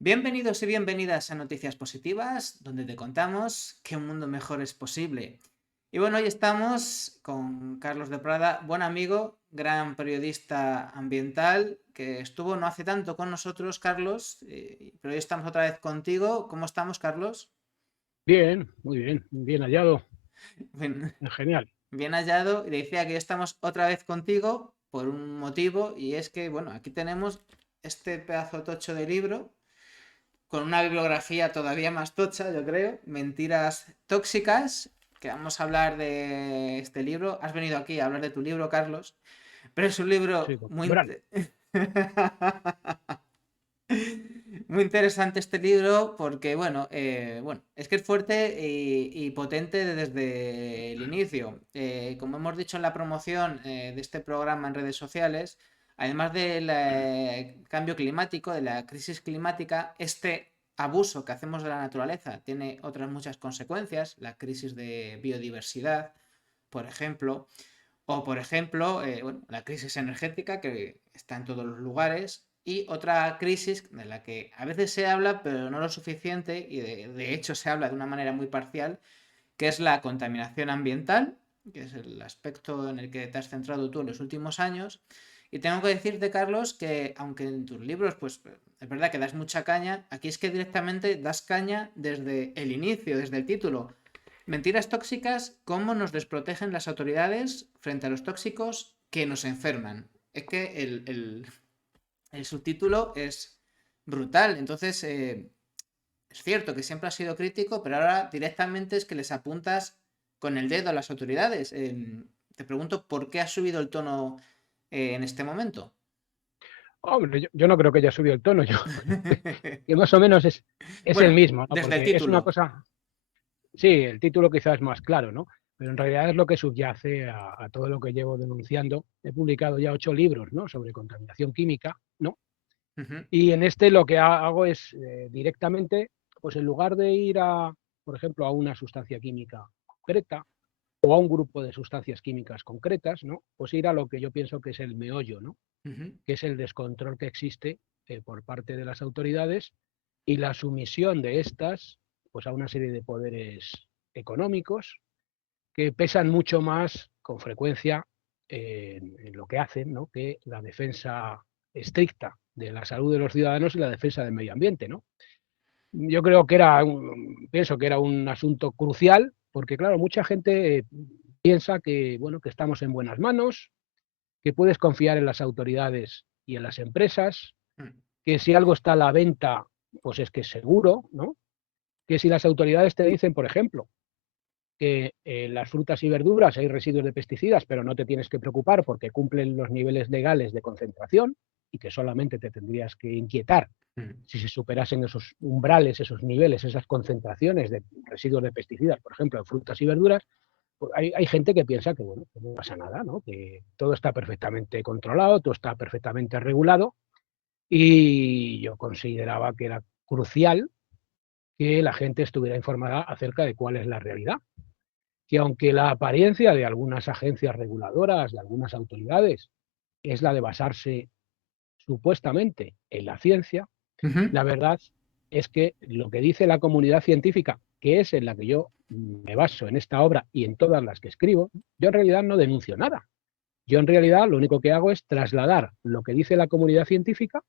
Bienvenidos y bienvenidas a Noticias Positivas, donde te contamos que un mundo mejor es posible. Y bueno, hoy estamos con Carlos de Prada, buen amigo, gran periodista ambiental, que estuvo no hace tanto con nosotros, Carlos, pero hoy estamos otra vez contigo. ¿Cómo estamos, Carlos? Bien, muy bien, bien hallado, Bien, genial. bien hallado. Y decía que hoy estamos otra vez contigo por un motivo, y es que, bueno, aquí tenemos este pedazo tocho de libro con una bibliografía todavía más tocha, yo creo, Mentiras tóxicas, que vamos a hablar de este libro. Has venido aquí a hablar de tu libro, Carlos, pero es un Sí, libro como muy, verano. muy interesante este libro porque, bueno, es que es fuerte y potente desde el inicio. Como hemos dicho en la promoción de este programa en redes sociales, además del cambio climático, de la crisis climática, este abuso que hacemos de la naturaleza tiene otras muchas consecuencias, la crisis de biodiversidad, por ejemplo, o, por ejemplo, bueno, la crisis energética que está en todos los lugares. Y otra crisis de la que a veces se habla, pero no lo suficiente, y de hecho se habla de una manera muy parcial, que es la contaminación ambiental, que es el aspecto en el que te has centrado tú en los últimos años. Y tengo que decirte, Carlos, que aunque en tus libros, pues es verdad que das mucha caña, aquí es que directamente das caña desde el inicio, desde el título. Mentiras tóxicas, cómo nos desprotegen las autoridades frente a los tóxicos que nos enferman. Es que el subtítulo es brutal. Entonces, es cierto que siempre has sido crítico, pero ahora directamente es que les apuntas con el dedo a las autoridades. Te pregunto por qué has subido el tono en este momento. Hombre, yo no creo que haya subido el tono, yo que más o menos es el Bueno, mismo, ¿no? desde el Porque es una título. cosa, sí, el título quizás es más claro, ¿no? Pero en realidad es lo que subyace a todo lo que llevo denunciando. He publicado ya 8 libros, ¿no? Sobre contaminación química, ¿no? Ujú. Y en este lo que hago es directamente, pues en lugar de ir a, por ejemplo, a una sustancia química concreta, o a un grupo de sustancias químicas concretas, ¿no? Pues ir a lo que yo pienso que es el meollo, ¿no? Ujú. Que es el descontrol que existe por parte de las autoridades y la sumisión de estas pues a una serie de poderes económicos que pesan mucho más con frecuencia en lo que hacen, ¿no? Que la defensa estricta de la salud de los ciudadanos y la defensa del medio ambiente, ¿no? Yo creo que pienso que era un asunto crucial, porque claro, mucha gente piensa que, bueno, que estamos en buenas manos, que puedes confiar en las autoridades y en las empresas, Mm. que si algo está a la venta, pues es que es seguro, ¿no? Que si las autoridades te dicen, por ejemplo, que en las frutas y verduras hay residuos de pesticidas, pero no te tienes que preocupar porque cumplen los niveles legales de concentración y que solamente te tendrías que inquietar Mm. si se superasen esos umbrales, esos niveles, esas concentraciones de residuos de pesticidas, por ejemplo, en frutas y verduras, pues hay gente que piensa que, bueno, que no pasa nada, ¿no? Que todo está perfectamente controlado, todo está perfectamente regulado, y yo consideraba que era crucial que la gente estuviera informada acerca de cuál es la realidad. Que aunque la apariencia de algunas agencias reguladoras, de algunas autoridades, es la de basarse supuestamente en la ciencia, Ujú. la verdad es que lo que dice la comunidad científica, que es en la que yo me baso en esta obra y en todas las que escribo, yo en realidad no denuncio nada. Yo en realidad lo único que hago es trasladar lo que dice la comunidad científica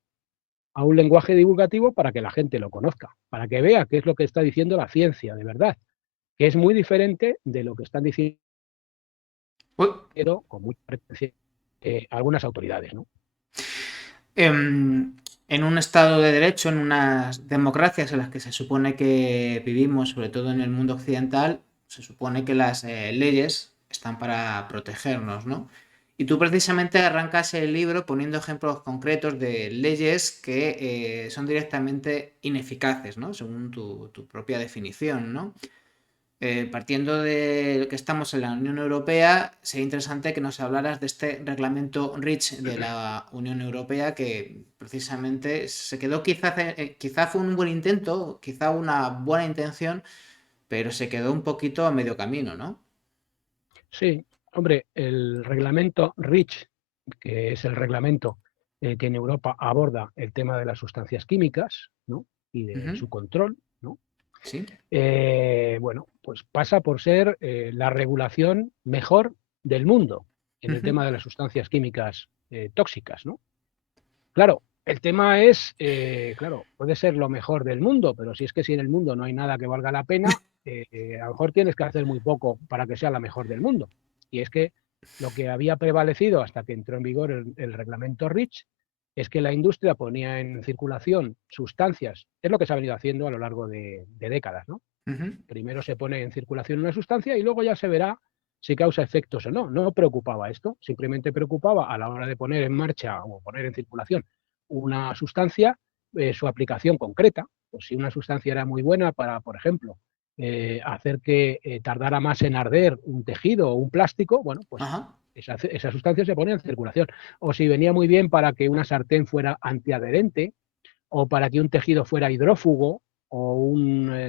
a un lenguaje divulgativo para que la gente lo conozca, para que vea qué es lo que está diciendo la ciencia de verdad, que es muy diferente de lo que están diciendo Uy. con mucha frecuencia algunas autoridades, ¿no? En un estado de derecho, en unas democracias en las que se supone que vivimos, sobre todo en el mundo occidental, se supone que las leyes están para protegernos, ¿no? Y tú precisamente arrancas el libro poniendo ejemplos concretos de leyes que son directamente ineficaces, ¿no? Según tu propia definición, ¿no? Partiendo de que estamos en la Unión Europea, sería interesante que nos hablaras de este reglamento REACH de la Unión Europea que precisamente se quedó quizá fue un buen intento, quizá una buena intención, pero se quedó un poquito a medio camino, ¿no? Sí, hombre, el reglamento REACH, que es el reglamento que en Europa aborda el tema de las sustancias químicas, ¿no? y de Ujú. su control, ¿no? Sí. Bueno, pues pasa por ser la regulación mejor del mundo en el Ujú. tema de las sustancias químicas tóxicas, ¿no? Claro, el tema es, claro, puede ser lo mejor del mundo, pero si es que si en el mundo no hay nada que valga la pena, a lo mejor tienes que hacer muy poco para que sea la mejor del mundo. Y es que lo que había prevalecido hasta que entró en vigor el reglamento REACH es que la industria ponía en circulación sustancias, es lo que se ha venido haciendo a lo largo de décadas, ¿no? Ujú. Primero se pone en circulación una sustancia y luego ya se verá si causa efectos o no. No preocupaba esto, simplemente preocupaba a la hora de poner en marcha o poner en circulación una sustancia, su aplicación concreta. Pues si una sustancia era muy buena para, por ejemplo, hacer que tardara más en arder un tejido o un plástico, bueno, pues Ajá. esa sustancia se ponía en circulación. O si venía muy bien para que una sartén fuera antiadherente, o para que un tejido fuera hidrófugo, o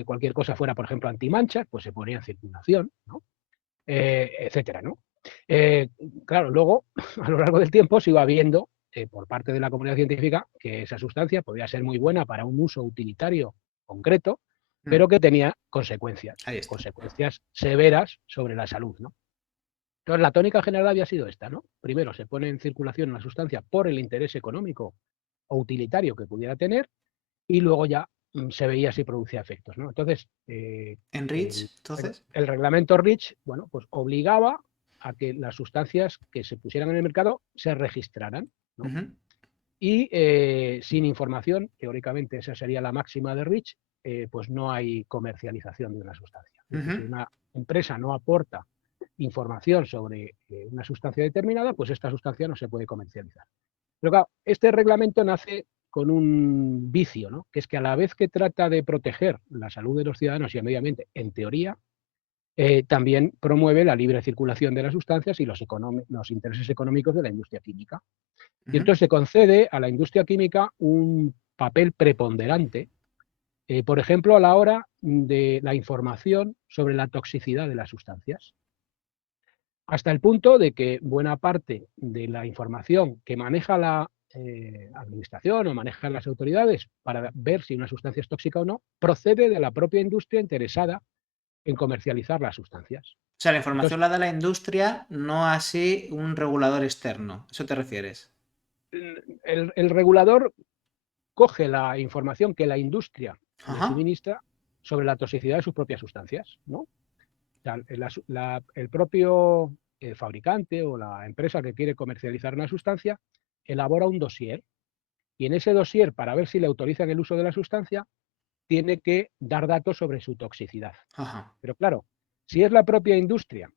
cualquier cosa fuera, por ejemplo, antimanchas, pues se ponía en circulación, ¿no? Etcétera, ¿no? Eh, claro, luego, a lo largo del tiempo, se iba viendo por parte de la comunidad científica que esa sustancia podía ser muy buena para un uso utilitario concreto, Mm. pero que tenía consecuencias, Ahí está. consecuencias severas sobre la salud, ¿no? Entonces, la tónica general había sido esta, ¿no? Primero, se pone en circulación una sustancia por el interés económico o utilitario que pudiera tener, y luego ya se veía si producía efectos, ¿no? Entonces, En Rich, entonces. el reglamento REACH, bueno, pues obligaba a que las sustancias que se pusieran en el mercado se registraran, ¿no? Ujú. Y sin información, teóricamente esa sería la máxima de REACH, pues no hay comercialización de una sustancia. Es decir, Ujú. si una empresa no aporta información sobre una sustancia determinada, pues esta sustancia no se puede comercializar. Pero claro, este reglamento nace con un vicio, ¿no? Que es que a la vez que trata de proteger la salud de los ciudadanos y el medio ambiente, en teoría, también promueve la libre circulación de las sustancias y los intereses económicos de la industria química. Y Ujú. entonces se concede a la industria química un papel preponderante, por ejemplo, a la hora de la información sobre la toxicidad de las sustancias, hasta el punto de que buena parte de la información que maneja la administración o manejan las autoridades para ver si una sustancia es tóxica o no, procede de la propia industria interesada en comercializar las sustancias. O sea, la Entonces, información la da la industria, no así un regulador externo. ¿Eso te refieres? el regulador coge la información que la industria le Ajá. suministra sobre la toxicidad de sus propias sustancias, ¿no? O sea, el propio fabricante o la empresa que quiere comercializar una sustancia elabora un dossier, y en ese dossier, para ver si le autorizan el uso de la sustancia, tiene que dar datos sobre su toxicidad. Ajá. Pero claro, si es la propia industria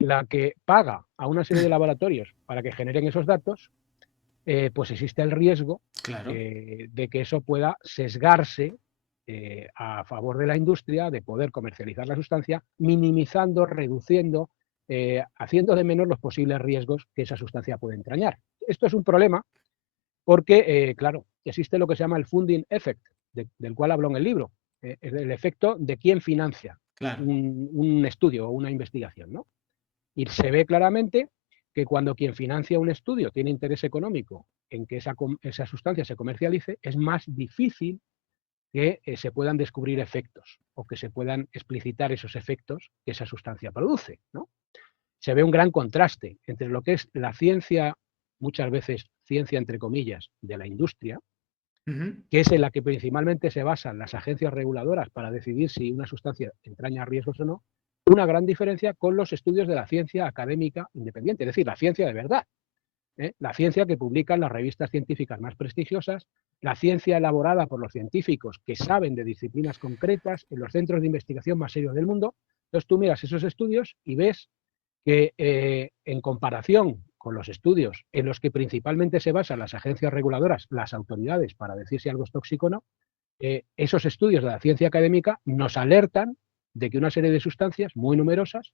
la que paga a una serie de laboratorios para que generen esos datos, pues existe el riesgo Claro. de que eso pueda sesgarse a favor de la industria, de poder comercializar la sustancia, minimizando, reduciendo, haciendo de menos los posibles riesgos que esa sustancia puede entrañar. Esto es un problema porque, claro, existe lo que se llama el funding effect, del cual hablo en el libro, es el efecto de quién financia Claro. un estudio o una investigación, ¿no? Y se ve claramente que cuando quien financia un estudio tiene interés económico en que esa sustancia se comercialice, es más difícil que se puedan descubrir efectos o que se puedan explicitar esos efectos que esa sustancia produce, ¿no? Se ve un gran contraste entre lo que es la ciencia, muchas veces ciencia entre comillas, de la industria, Ujú. que es en la que principalmente se basan las agencias reguladoras para decidir si una sustancia entraña riesgos o no, una gran diferencia con los estudios de la ciencia académica independiente, es decir, la ciencia de verdad, ¿eh? La ciencia que publican las revistas científicas más prestigiosas, la ciencia elaborada por los científicos que saben de disciplinas concretas en los centros de investigación más serios del mundo. Entonces tú miras esos estudios y ves que en comparación con los estudios en los que principalmente se basan las agencias reguladoras, las autoridades, para decir si algo es tóxico o no, esos estudios de la ciencia académica nos alertan de que una serie de sustancias muy numerosas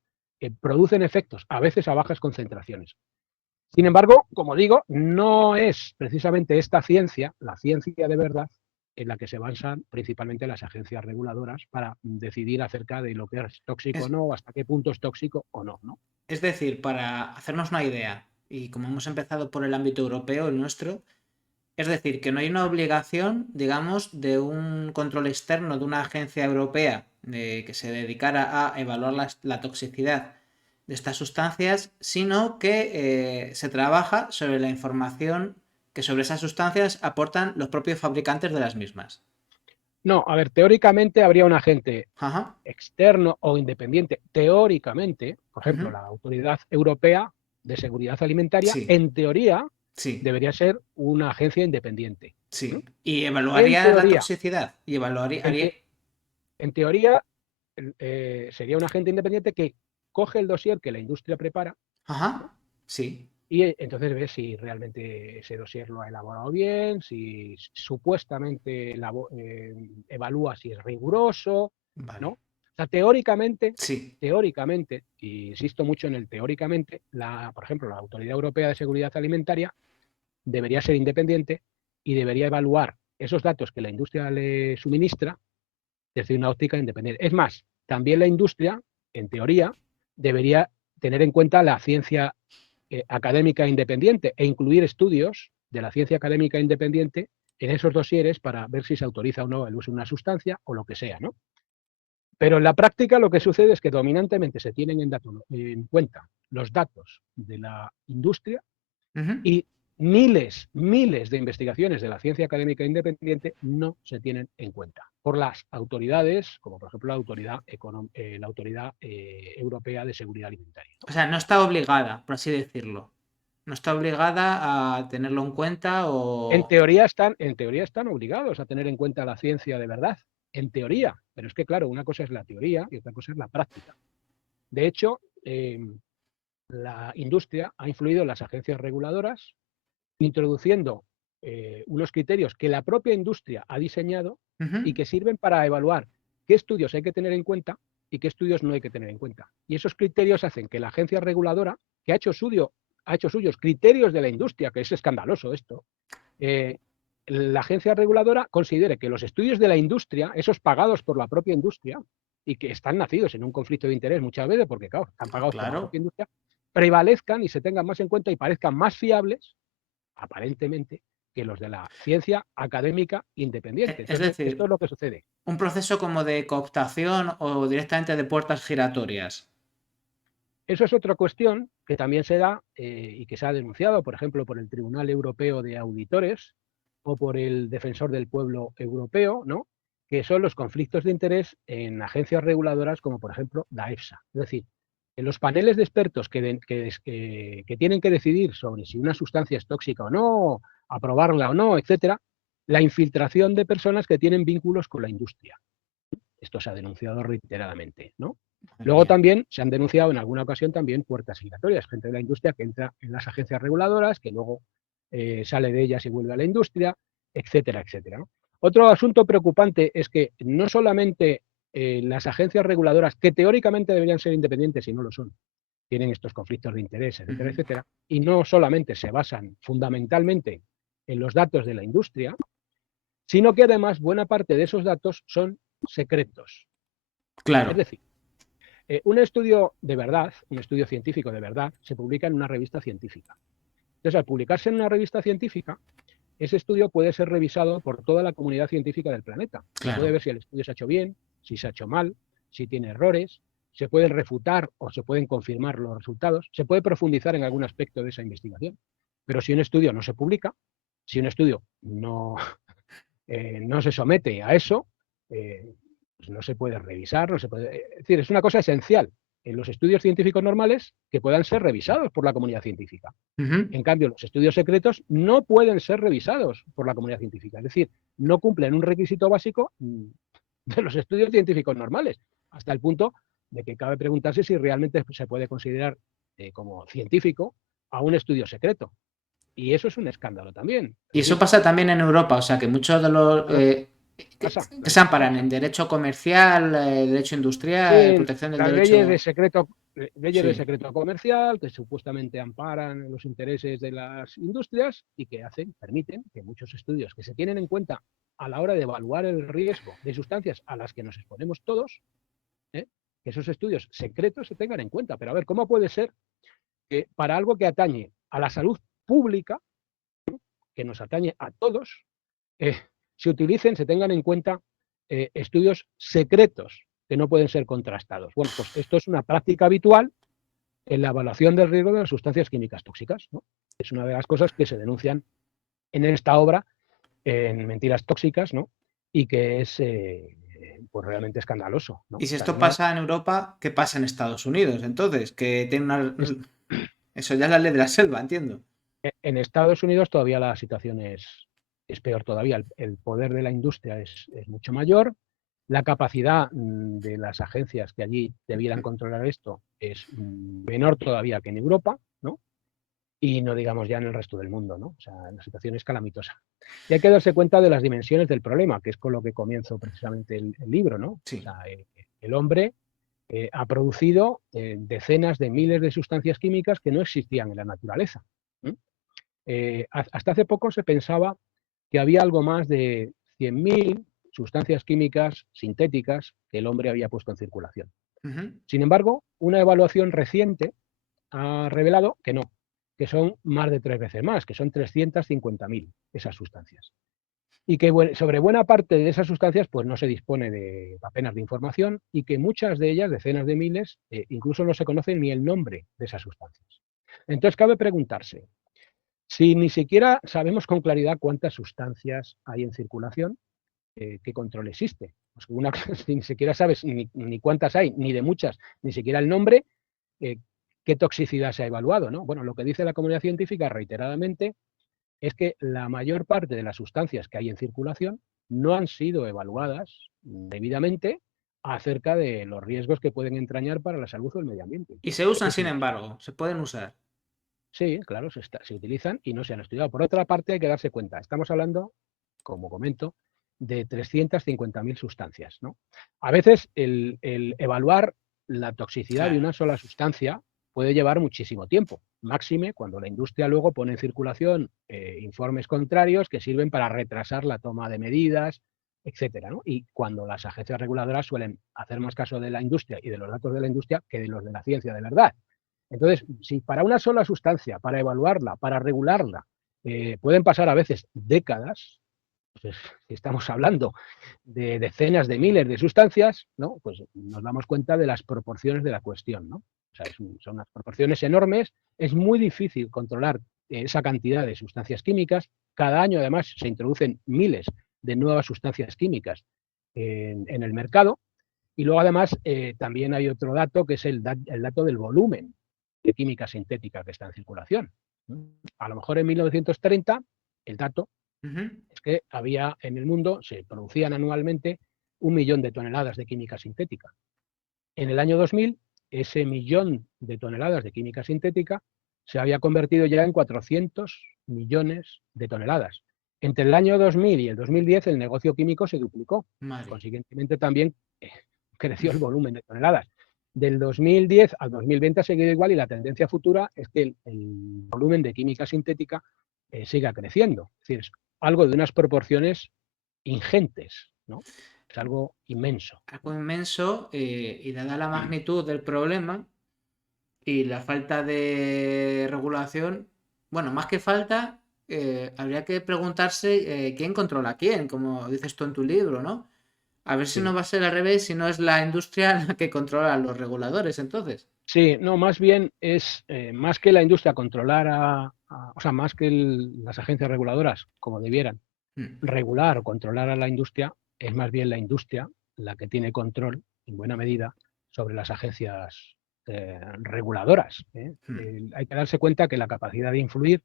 producen efectos, a veces a bajas concentraciones. Sin embargo, como digo, no es precisamente esta ciencia, la ciencia de verdad, en la que se basan principalmente las agencias reguladoras para decidir acerca de lo que es tóxico o Es, no, hasta qué punto es tóxico o no, ¿no? es decir, para hacernos una idea, y como hemos empezado por el ámbito europeo, el nuestro, Es decir, que no hay una obligación, digamos, de un control externo de una agencia europea que se dedicara a evaluar la toxicidad de estas sustancias, sino que se trabaja sobre la información que sobre esas sustancias aportan los propios fabricantes de las mismas. No, a ver, teóricamente habría un agente Ajá. externo o independiente, teóricamente, por ejemplo, Ujú. la Autoridad Europea de Seguridad Alimentaria, Sí, en teoría, sí, debería ser una agencia independiente. ¿Mm? sí. Y En evaluaría la teoría, toxicidad. Y evaluaría. en, te- en teoría sería un agente independiente que coge el dossier que la industria prepara, ¿no? Ajá. Sí. Y entonces ve si realmente ese dossier lo ha elaborado bien, si supuestamente evalúa si es riguroso, ¿no? Vale. O sea, teóricamente, Sí. teóricamente, y insisto mucho en el teóricamente, por ejemplo, la Autoridad Europea de Seguridad Alimentaria debería ser independiente y debería evaluar esos datos que la industria le suministra desde una óptica independiente. Es más, también la industria, en teoría, debería tener en cuenta la ciencia académica independiente e incluir estudios de la ciencia académica independiente en esos dosieres para ver si se autoriza o no el uso de una sustancia o lo que sea, ¿no? Pero en la práctica lo que sucede es que dominantemente se tienen en cuenta los datos de la industria Ujú. y miles de investigaciones de la ciencia académica independiente no se tienen en cuenta por las autoridades, como por ejemplo la Autoridad Europea de Seguridad Alimentaria. O sea, no está obligada, por así decirlo. No está obligada a tenerlo en cuenta o... En teoría están obligados a tener en cuenta la ciencia de verdad, en teoría, pero es que claro, una cosa es la teoría y otra cosa es la práctica. De hecho, la industria ha influido en las agencias reguladoras introduciendo unos criterios que la propia industria ha diseñado y Ujú. que sirven para evaluar qué estudios hay que tener en cuenta y qué estudios no hay que tener en cuenta. Y esos criterios hacen que la agencia reguladora, que ha hecho suyos criterios de la industria, que es escandaloso esto, eh, la agencia reguladora considere que los estudios de la industria, esos pagados por la propia industria, y que están nacidos en un conflicto de interés muchas veces, porque claro, están Ah, pagados por la propia claro. industria, prevalezcan y se tengan más en cuenta y parezcan más fiables, aparentemente, que los de la ciencia académica independiente. Es Entonces, esto es decir, lo que sucede. un proceso como de cooptación o directamente de puertas giratorias. Eso es otra cuestión que también se da y que se ha denunciado, por ejemplo, por el Tribunal Europeo de Auditores o por el Defensor del Pueblo Europeo, ¿no? Que son los conflictos de interés en agencias reguladoras como, por ejemplo, la EFSA. Es decir, en los paneles de expertos que tienen que decidir sobre si una sustancia es tóxica o no, aprobarla o no, etcétera, la infiltración de personas que tienen vínculos con la industria. Esto se ha denunciado reiteradamente, ¿no? Madre Luego mía. también se han denunciado en alguna ocasión también puertas giratorias, gente de la industria que entra en las agencias reguladoras, que luego sale de ellas y vuelve a la industria, etcétera, etcétera, ¿no? Otro asunto preocupante es que no solamente las agencias reguladoras, que teóricamente deberían ser independientes y no lo son, tienen estos conflictos de interés, etcétera, Ujú. etcétera, y no solamente se basan fundamentalmente en los datos de la industria, sino que además buena parte de esos datos son secretos. Claro. Es decir, un estudio de verdad, un estudio científico de verdad, se publica en una revista científica. Entonces, al publicarse en una revista científica, ese estudio puede ser revisado por toda la comunidad científica del planeta. Se puede Claro. ver si el estudio se ha hecho bien, si se ha hecho mal, si tiene errores, se pueden refutar o se pueden confirmar los resultados, se puede profundizar en algún aspecto de esa investigación. Pero si un estudio no se publica, si un estudio no se somete a eso, pues no se puede revisar, no se puede. Es decir, es una cosa esencial en los estudios científicos normales que puedan ser revisados por la comunidad científica. Ujú. En cambio, los estudios secretos no pueden ser revisados por la comunidad científica. Es decir, no cumplen un requisito básico de los estudios científicos normales, hasta el punto de que cabe preguntarse si realmente se puede considerar como científico a un estudio secreto. Y eso es un escándalo también. Y Es eso decir, pasa también en Europa, o sea que muchos de los claro, pasa, que se amparan en derecho comercial, derecho industrial, sí, protección del las leyes derecho. leyes de Sí. secreto comercial que supuestamente amparan los intereses de las industrias y que permiten que muchos estudios que se tienen en cuenta a la hora de evaluar el riesgo de sustancias a las que nos exponemos todos, ¿eh? Que esos estudios secretos se tengan en cuenta. Pero a ver, ¿cómo puede ser que para algo que atañe a la salud pública que nos atañe a todos, se tengan en cuenta estudios secretos que no pueden ser contrastados. Bueno, pues esto es una práctica habitual en la evaluación del riesgo de las sustancias químicas tóxicas, ¿no? Es una de las cosas que se denuncian en esta obra, en Mentiras tóxicas, ¿no? Y que es pues realmente escandaloso, ¿no? Y O si sea, esto pasa en Europa, ¿qué pasa en Estados Unidos? Entonces, que tiene una... es, Eso ya es la ley de la selva, entiendo. en Estados Unidos todavía la situación es peor todavía. El poder de la industria es mucho mayor. La capacidad de las agencias que allí debieran controlar esto es menor todavía que en Europa, ¿no? Y no digamos ya en el resto del mundo, ¿no? O sea, la situación es calamitosa. Y hay que darse cuenta de las dimensiones del problema, que es con lo que comienzo precisamente el libro, ¿no? O Sí. sea, el hombre ha producido decenas de miles de sustancias químicas que no existían en la naturaleza. Hasta hace poco se pensaba que había algo más de 100.000 sustancias químicas sintéticas que el hombre había puesto en circulación. Ujú. Sin embargo, una evaluación reciente ha revelado que no, que son más de 3 veces más, que son 350.000 esas sustancias. Y que sobre buena parte de esas sustancias pues no se dispone de apenas de información y que muchas de ellas, decenas de miles, incluso no se conoce ni el nombre de esas sustancias. Entonces cabe preguntarse, si ni siquiera sabemos con claridad cuántas sustancias hay en circulación, ¿qué control existe? Pues si ni siquiera sabes ni cuántas hay, ni de muchas, ni siquiera el nombre, eh, ¿qué toxicidad se ha evaluado? ¿No? Bueno, lo que dice la comunidad científica reiteradamente es que la mayor parte de las sustancias que hay en circulación no han sido evaluadas debidamente acerca de los riesgos que pueden entrañar para la salud o el medio ambiente. Y se Eso usan, es sin un hecho. embargo, se pueden usar. Sí, claro, se utilizan y no se han estudiado. Por otra parte, hay que darse cuenta, estamos hablando, como comento, de 350.000 sustancias, ¿no? A veces el evaluar la toxicidad de Claro. una sola sustancia puede llevar muchísimo tiempo, máxime cuando la industria luego pone en circulación informes contrarios que sirven para retrasar la toma de medidas, etcétera, ¿no? Y cuando las agencias reguladoras suelen hacer más caso de la industria y de los datos de la industria que de los de la ciencia de verdad. Entonces, si para una sola sustancia, para evaluarla, para regularla, pueden pasar a veces décadas, pues si estamos hablando de decenas de miles de sustancias, ¿no? Pues nos damos cuenta de las proporciones de la cuestión, ¿no? O sea, son unas proporciones enormes, es muy difícil controlar esa cantidad de sustancias químicas. Cada año, además, se introducen miles de nuevas sustancias químicas en el mercado. Y luego, además, también hay otro dato que es el dato del volumen de química sintética que está en circulación. A lo mejor en 1930 el dato Ujú. es que había en el mundo, se producían anualmente 1 millón de toneladas de química sintética. En el año 2000, ese millón de toneladas de química sintética se había convertido ya en 400 millones de toneladas. Entre el año 2000 y el 2010 el negocio químico se duplicó. Madre. Consiguientemente también creció el volumen de toneladas. Del 2010 al 2020 ha seguido igual y la tendencia futura es que el volumen de química sintética siga creciendo. Es decir, es algo de unas proporciones ingentes, ¿no? Es algo inmenso. Algo inmenso, y dada la magnitud del problema y la falta de regulación, bueno, más que falta, habría que preguntarse quién controla a quién, como dices tú en tu libro, ¿no? A ver si no Sí. va a ser al revés, si no es la industria la que controla a los reguladores, entonces. Sí, no, más bien es más que la industria controlara, o sea, más que las agencias reguladoras, como debieran, Mm. regular o controlar a la industria, es más bien la industria la que tiene control, en buena medida, sobre las agencias reguladoras. Mm. Hay que darse cuenta que la capacidad de influir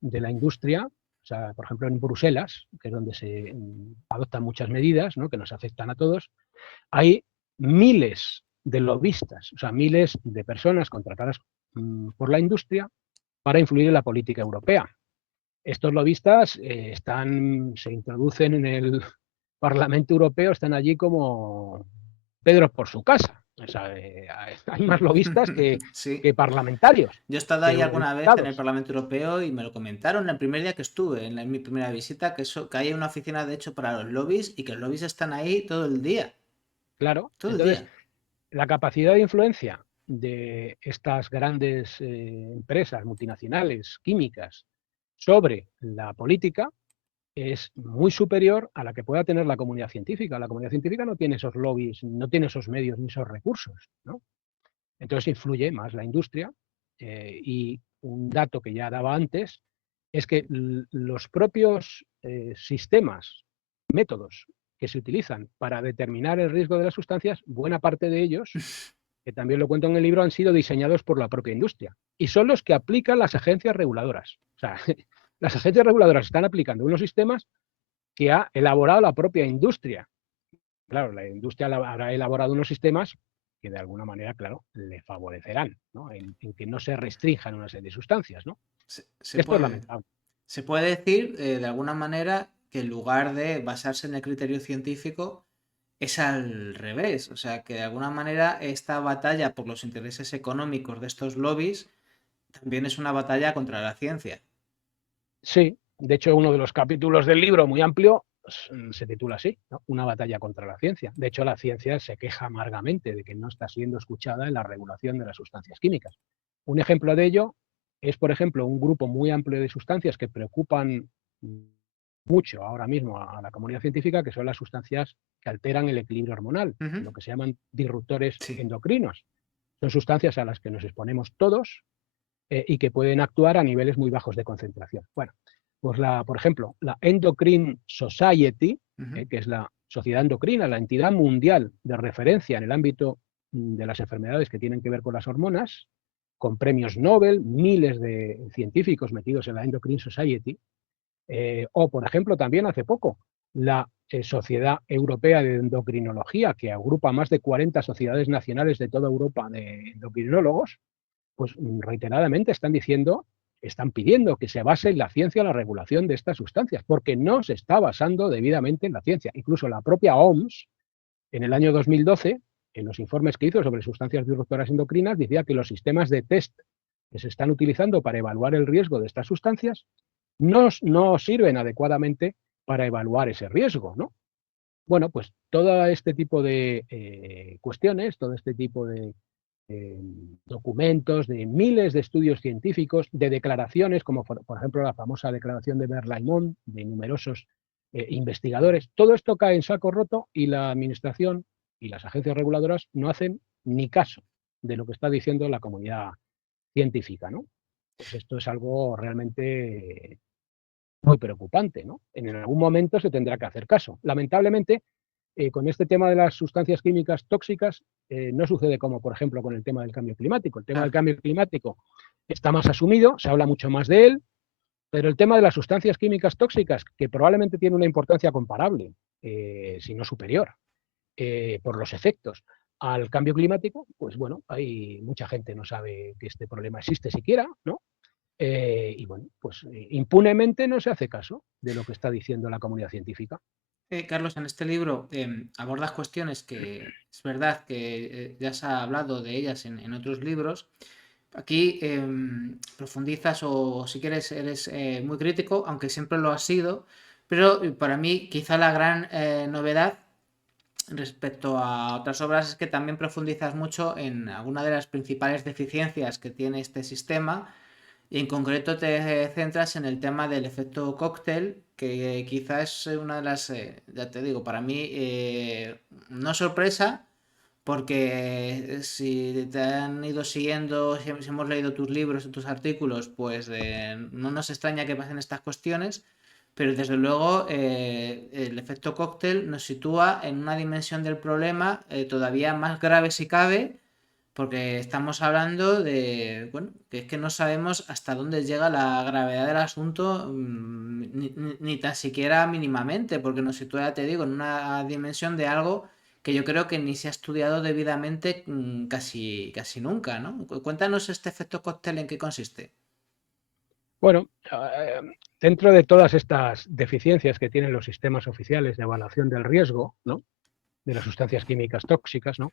de la industria, o sea, por ejemplo, en Bruselas, que es donde se adoptan muchas medidas, ¿no?, que nos afectan a todos, hay miles de lobistas, o sea, miles de personas contratadas por la industria para influir en la política europea. Estos lobistas se introducen en el Parlamento Europeo, están allí como Pedro por su casa. O sea, hay más lobistas Sí. que parlamentarios, Yo he estado que ahí alguna vez en el eurodiputados. Parlamento Europeo y me lo comentaron el primer día que estuve, mi primera visita, que hay una oficina de hecho para los lobbies y que los lobbies están ahí todo el día. Claro, Todo el entonces día. la capacidad de influencia de estas grandes empresas multinacionales químicas sobre la política es muy superior a la que pueda tener la comunidad científica. La comunidad científica no tiene esos lobbies, no tiene esos medios ni esos recursos, ¿no? Entonces influye más la industria, y un dato que ya daba antes es que los propios sistemas, métodos que se utilizan para determinar el riesgo de las sustancias, buena parte de ellos, que también lo cuento en el libro, han sido diseñados por la propia industria y son los que aplican las agencias reguladoras. O sea, las agencias reguladoras están aplicando unos sistemas que ha elaborado la propia industria. Claro, la industria habrá elaborado unos sistemas que de alguna manera, claro, le favorecerán, ¿no? En que no se restrinjan una serie de sustancias, ¿no? Se Esto es puede, lamentable. se puede decir de alguna manera que en lugar de basarse en el criterio científico, es al revés. O sea, que de alguna manera esta batalla por los intereses económicos de estos lobbies también es una batalla contra la ciencia. Sí, de hecho, uno de los capítulos del libro, muy amplio, se titula así, ¿no? Una batalla contra la ciencia. De hecho, la ciencia se queja amargamente de que no está siendo escuchada en la regulación de las sustancias químicas. Un ejemplo de ello es, por ejemplo, un grupo muy amplio de sustancias que preocupan mucho ahora mismo a la comunidad científica, que son las sustancias que alteran el equilibrio hormonal, Ujú. lo que se llaman disruptores Sí. endocrinos. Son sustancias a las que nos exponemos todos, y que pueden actuar a niveles muy bajos de concentración. Bueno, pues por ejemplo, la Endocrine Society, Ujú. que es la sociedad endocrina, la entidad mundial de referencia en el ámbito de las enfermedades que tienen que ver con las hormonas, con premios Nobel, miles de científicos metidos en la Endocrine Society, o, por ejemplo, también hace poco, la Sociedad Europea de Endocrinología, que agrupa más de 40 sociedades nacionales de toda Europa de endocrinólogos, pues reiteradamente están pidiendo que se base en la ciencia la regulación de estas sustancias, porque no se está basando debidamente en la ciencia. Incluso la propia OMS, en el año 2012, en los informes que hizo sobre sustancias disruptoras endocrinas, decía que los sistemas de test que se están utilizando para evaluar el riesgo de estas sustancias no sirven adecuadamente para evaluar ese riesgo, ¿no? Bueno, pues todo este tipo de cuestiones, todo este tipo de eh, documentos, de miles de estudios científicos, de declaraciones, como por ejemplo la famosa declaración de Berlaymont, de numerosos investigadores. Todo esto cae en saco roto y la administración y las agencias reguladoras no hacen ni caso de lo que está diciendo la comunidad científica, ¿no? Pues esto es algo realmente muy preocupante, ¿no? En algún momento se tendrá que hacer caso. Lamentablemente, con este tema de las sustancias químicas tóxicas, no sucede como, por ejemplo, con el tema del cambio climático. El tema del Claro. cambio climático está más asumido, se habla mucho más de él, pero el tema de las sustancias químicas tóxicas, que probablemente tiene una importancia comparable, si no superior, por los efectos al cambio climático, pues bueno, hay mucha gente no sabe que este problema existe siquiera, ¿no? Y bueno, pues impunemente no se hace caso de lo que está diciendo la comunidad científica. Carlos, en este libro abordas cuestiones que es verdad que ya se ha hablado de ellas en otros libros. Aquí profundizas o si quieres eres muy crítico, aunque siempre lo has sido, pero para mí quizá la gran novedad respecto a otras obras es que también profundizas mucho en alguna de las principales deficiencias que tiene este sistema y en concreto te centras en el tema del efecto cóctel, que quizás es una de las, ya te digo, para mí no sorpresa, porque si te han ido siguiendo, si hemos leído tus libros y tus artículos, pues no nos extraña que pasen estas cuestiones, pero desde luego el efecto cóctel nos sitúa en una dimensión del problema todavía más grave si cabe, porque estamos hablando de, bueno, que es que no sabemos hasta dónde llega la gravedad del asunto, ni tan siquiera mínimamente, porque nos sitúa, ya te digo, en una dimensión de algo que yo creo que ni se ha estudiado debidamente casi nunca, ¿no? Cuéntanos este efecto cóctel en qué consiste. Bueno, dentro de todas estas deficiencias que tienen los sistemas oficiales de evaluación del riesgo, ¿no? De las sustancias químicas tóxicas, ¿no?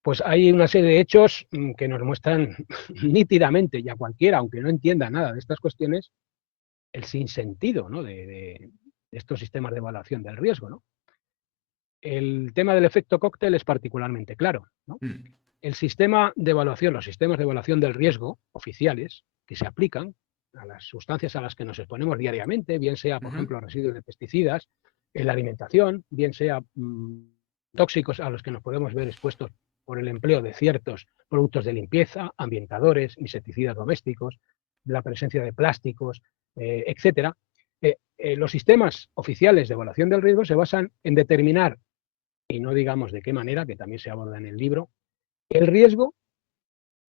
Pues hay una serie de hechos que nos muestran nítidamente, y a cualquiera, aunque no entienda nada de estas cuestiones, el sinsentido, ¿no? de estos sistemas de evaluación del riesgo, ¿no? El tema del efecto cóctel es particularmente claro, ¿no? Mm. El sistema de evaluación, los sistemas de evaluación del riesgo oficiales que se aplican a las sustancias a las que nos exponemos diariamente, bien sea, por Ujú. ejemplo, residuos de pesticidas en la alimentación, bien sea tóxicos a los que nos podemos ver expuestos por el empleo de ciertos productos de limpieza, ambientadores, insecticidas domésticos, la presencia de plásticos, etcétera. Los sistemas oficiales de evaluación del riesgo se basan en determinar, y no digamos de qué manera, que también se aborda en el libro, el riesgo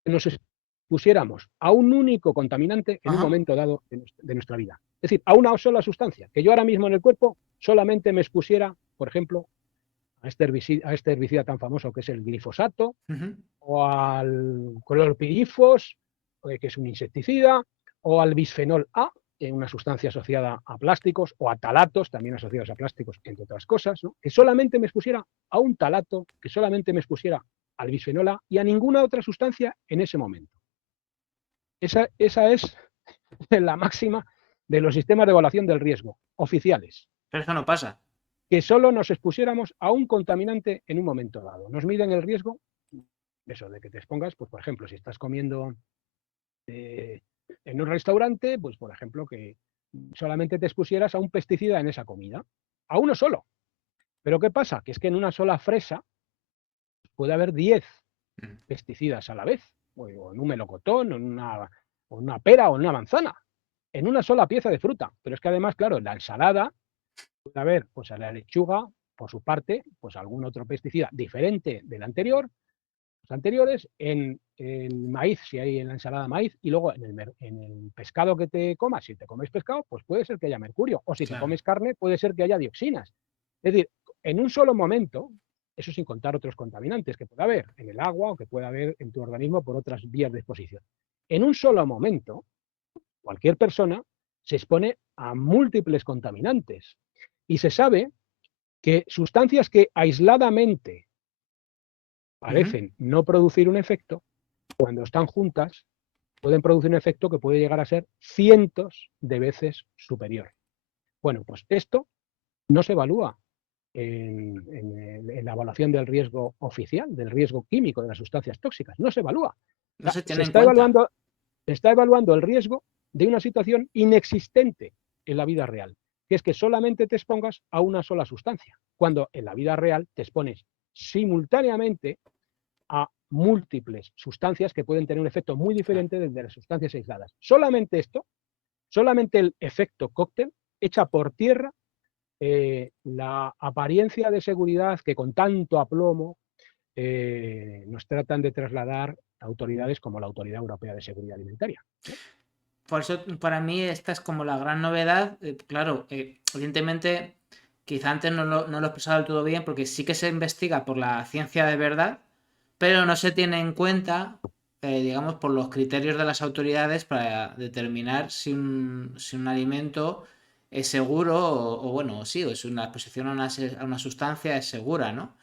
que nos expusiéramos a un único contaminante en un Ajá. momento dado de nuestra vida. Es decir, a una sola sustancia, que yo ahora mismo en el cuerpo solamente me expusiera, por ejemplo, a este herbicida tan famoso que es el glifosato, Ujú. o al clorpirifos, que es un insecticida, o al bisfenol A, una sustancia asociada a plásticos, o a talatos, también asociados a plásticos, entre otras cosas, ¿no? Que solamente me expusiera a un talato, que solamente me expusiera al bisfenol A y a ninguna otra sustancia en ese momento. Esa es la máxima de los sistemas de evaluación del riesgo oficiales, Pero eso no pasa. que solo nos expusiéramos a un contaminante en un momento dado. Nos miden el riesgo, eso, de que te expongas, pues por ejemplo, si estás comiendo en un restaurante, pues por ejemplo, que solamente te expusieras a un pesticida en esa comida, a uno solo. Pero ¿qué pasa? Que es que en una sola fresa puede haber 10 Mm. pesticidas a la vez, o en un melocotón, o en una pera, o en una manzana, en una sola pieza de fruta. Pero es que además, claro, en la ensalada puede haber, pues a la lechuga, por su parte, pues algún otro pesticida diferente del anterior, los anteriores, en el maíz, si hay en la ensalada maíz, y luego en el pescado que te comas, si te comes pescado, pues puede ser que haya mercurio, o si te Claro. comes carne, puede ser que haya dioxinas. Es decir, en un solo momento, eso sin contar otros contaminantes que pueda haber en el agua o que pueda haber en tu organismo por otras vías de exposición. En un solo momento, cualquier persona se expone a múltiples contaminantes y se sabe que sustancias que aisladamente Ujú. parecen no producir un efecto, cuando están juntas, pueden producir un efecto que puede llegar a ser cientos de veces superior. Bueno, pues esto no se evalúa en la evaluación del riesgo oficial, del riesgo químico de las sustancias tóxicas. No se evalúa. O No sea, se tiene en cuenta. se está evaluando el riesgo de una situación inexistente en la vida real, que es que solamente te expongas a una sola sustancia, cuando en la vida real te expones simultáneamente a múltiples sustancias que pueden tener un efecto muy Claro. diferente del de las sustancias aisladas. Solamente esto, solamente el efecto cóctel, echa por tierra la apariencia de seguridad que con tanto aplomo nos tratan de trasladar autoridades como la Autoridad Europea de Seguridad Alimentaria, ¿no? Por eso, para mí, esta es como la gran novedad. Claro, evidentemente, quizá antes no lo he expresado del todo bien, porque sí que se investiga por la ciencia de verdad, pero no se tiene en cuenta, digamos, por los criterios de las autoridades para determinar si un alimento es seguro bueno, sí, o si una exposición a una sustancia es segura, ¿no?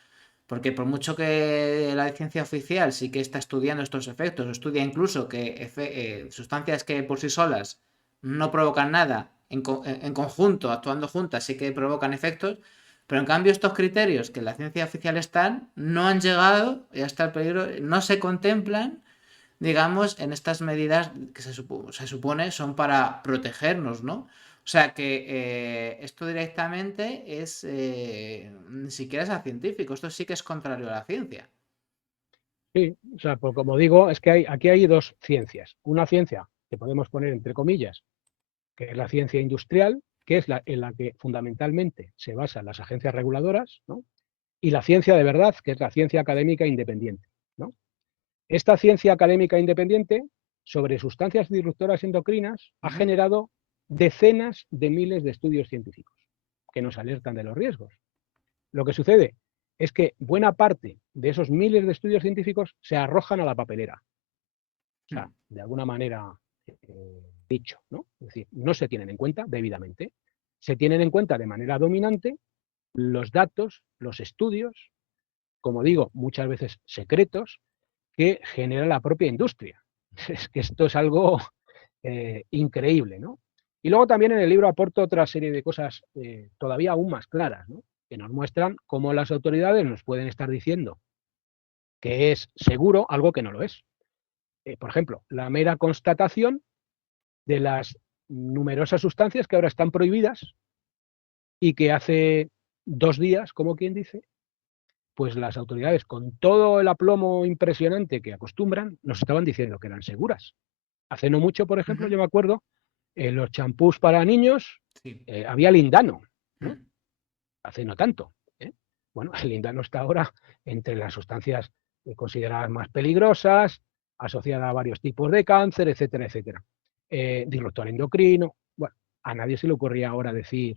Porque por mucho que la ciencia oficial sí que está estudiando estos efectos, estudia incluso que sustancias que por sí solas no provocan nada, en conjunto, actuando juntas, sí que provocan efectos, pero en cambio estos criterios que en la ciencia oficial están, no han llegado, y hasta el peligro, no se contemplan, digamos, en estas medidas que se supone son para protegernos, ¿no? O sea que esto directamente ni siquiera es científico, esto sí que es contrario a la ciencia. Sí, o sea, pues como digo, es que aquí hay dos ciencias. Una ciencia que podemos poner entre comillas, que es la ciencia industrial, que es en la que fundamentalmente se basan las agencias reguladoras, ¿no? Y la ciencia de verdad, que es la ciencia académica independiente, ¿no? Esta ciencia académica independiente sobre sustancias disruptoras endocrinas ha Ujú. generado decenas de miles de estudios científicos que nos alertan de los riesgos. Lo que sucede es que buena parte de esos miles de estudios científicos se arrojan a la papelera. O sea, de alguna manera dicho, ¿no? Es decir, no se tienen en cuenta debidamente. Se tienen en cuenta de manera dominante los datos, los estudios, como digo, muchas veces secretos, que genera la propia industria. Es que esto es algo increíble, ¿no? Y luego también en el libro aporto otra serie de cosas todavía aún más claras, ¿no? Que nos muestran cómo las autoridades nos pueden estar diciendo que es seguro algo que no lo es. Por ejemplo, la mera constatación de las numerosas sustancias que ahora están prohibidas y que hace 2 días, como quien dice, pues las autoridades, con todo el aplomo impresionante que acostumbran, nos estaban diciendo que eran seguras. Hace no mucho, por ejemplo, Ujú. yo me acuerdo, en los champús para niños Sí. había lindano, ¿no? Mm. Hace no tanto. ¿Eh? Bueno, el lindano está ahora entre las sustancias consideradas más peligrosas, asociada a varios tipos de cáncer, etcétera, etcétera. Disruptor endocrino. Bueno, a nadie se le ocurría ahora decir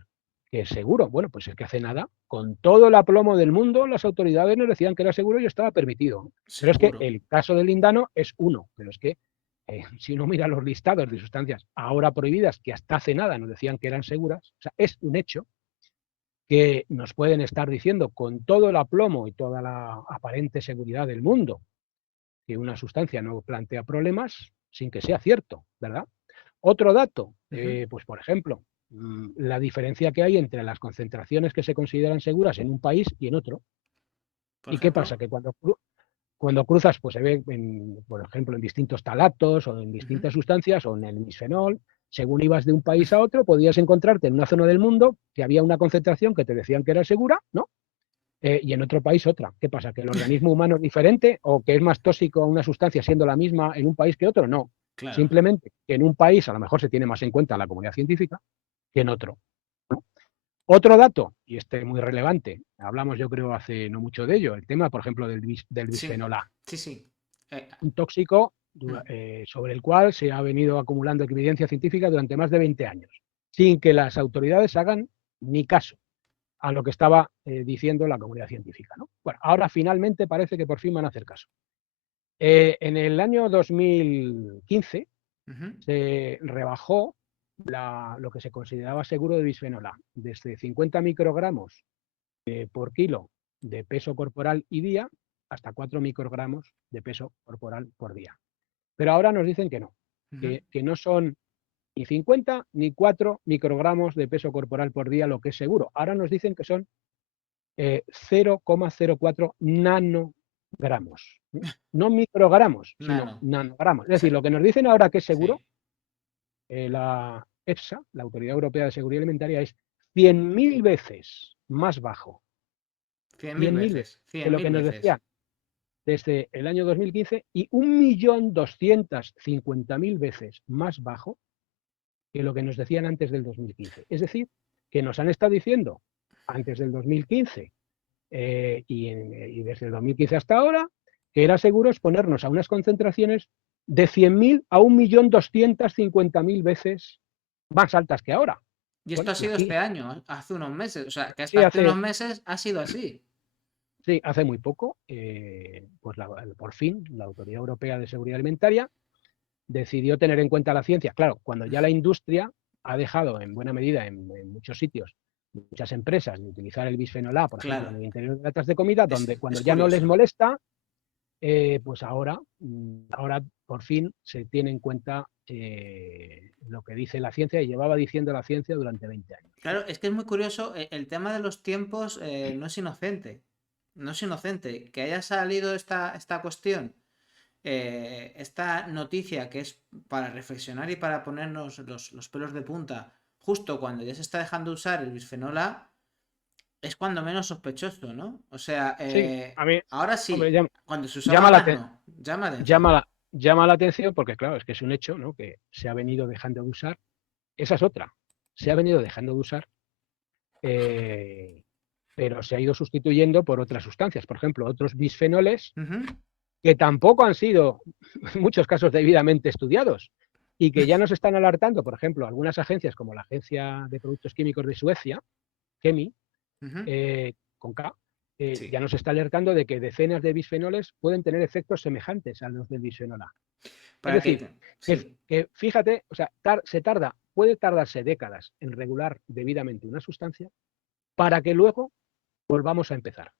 que es seguro. Bueno, pues es que hace nada, con todo el aplomo del mundo, las autoridades nos decían que era seguro y estaba permitido. Pero es que Seguro. el caso del lindano es uno, pero es que si uno mira los listados de sustancias ahora prohibidas, que hasta hace nada nos decían que eran seguras, o sea, es un hecho que nos pueden estar diciendo con todo el aplomo y toda la aparente seguridad del mundo que una sustancia no plantea problemas sin que sea cierto, ¿verdad? Otro dato, Ujú. pues por ejemplo, la diferencia que hay entre las concentraciones que se consideran seguras en un país y en otro. Por ¿Y qué pasa? ejemplo. Que cuando cruzas, pues se ve, por ejemplo, en distintos talatos o en Ujú. distintas sustancias o en el bisfenol, según ibas de un país a otro, podías encontrarte en una zona del mundo que había una concentración que te decían que era segura, ¿no? Y en otro país otra. ¿Qué pasa? ¿Que el organismo humano es diferente o que es más tóxico una sustancia siendo la misma en un país que otro? No. Claro. Simplemente que en un país a lo mejor se tiene más en cuenta la comunidad científica que en otro. ¿No? Otro dato, y este es muy relevante, hablamos yo creo hace no mucho de ello, el tema, por ejemplo, del Sí. bisfenol A, Sí, sí. Eh, un tóxico mm. sobre el cual se ha venido acumulando evidencia científica durante más de 20 años, sin que las autoridades hagan ni caso a lo que estaba diciendo la comunidad científica. ¿No? Bueno, ahora finalmente parece que por fin van a hacer caso. En el año 2015 Ujú. se rebajó lo que se consideraba seguro de bisfenol A, desde 50 microgramos por kilo de peso corporal y día hasta 4 microgramos de peso corporal por día. Pero ahora nos dicen que no, Ujú. que no son ni 50 ni 4 microgramos de peso corporal por día lo que es seguro. Ahora nos dicen que son 0,04 nanogramos. No microgramos, sino Nano. nanogramos. Es decir, Se- lo que nos dicen ahora que es seguro, Sí. la EFSA, la Autoridad Europea de Seguridad Alimentaria, es 100.000 veces más bajo, Cien mil 100.000 veces, veces. que Cien lo mil que nos veces. decían desde el año 2015 y 1.250.000 veces más bajo que lo que nos decían antes del 2015. Es decir, que nos han estado diciendo antes del 2015 y desde el 2015 hasta ahora, que era seguro exponernos a unas concentraciones de 100.000 a 1.250.000 veces más altas que ahora. Y esto Bueno, ha y sido aquí, este año, hace unos meses. O sea, que hasta sí, hace unos meses ha sido así. hace muy poco, pues por fin la Autoridad Europea de Seguridad Alimentaria decidió tener en cuenta la ciencia. Claro, cuando ya la industria ha dejado en buena medida en muchos sitios, muchas empresas, de utilizar el bisfenol A, por ejemplo, Claro. en el interior de latas de comida, donde Es cuando ya no les curioso. molesta, pues ahora por fin se tiene en cuenta lo que dice la ciencia y llevaba diciendo la ciencia durante 20 años. ¿No? Claro, es que es muy curioso. El tema de los tiempos no es inocente. No es inocente. Que haya salido esta cuestión, esta noticia que es para reflexionar y para ponernos los pelos de punta, justo cuando ya se está dejando de usar el bisfenol A, es cuando menos sospechoso, ¿no? O sea, Sí, a mí, ahora hombre, sí, cuando se usaba llama la, más te- no. Llama la llama atención. la, llama la atención porque, claro, es que es un hecho, ¿no? Que se ha venido dejando de usar. Esa es otra. Se ha venido dejando de usar, eh, pero se ha ido sustituyendo por otras sustancias. Por ejemplo, otros bisfenoles Ujú. que tampoco han sido, en muchos casos, debidamente estudiados y que ya nos están alertando, por ejemplo, algunas agencias como la Agencia de Productos Químicos de Suecia, KEMI, Ujú. con K, Sí. ya nos está alertando de que decenas de bisfenoles pueden tener efectos semejantes a los del bisfenol A. Es Para que. decir, Sí. que fíjate, o sea, puede tardarse décadas en regular debidamente una sustancia para que luego volvamos a empezar.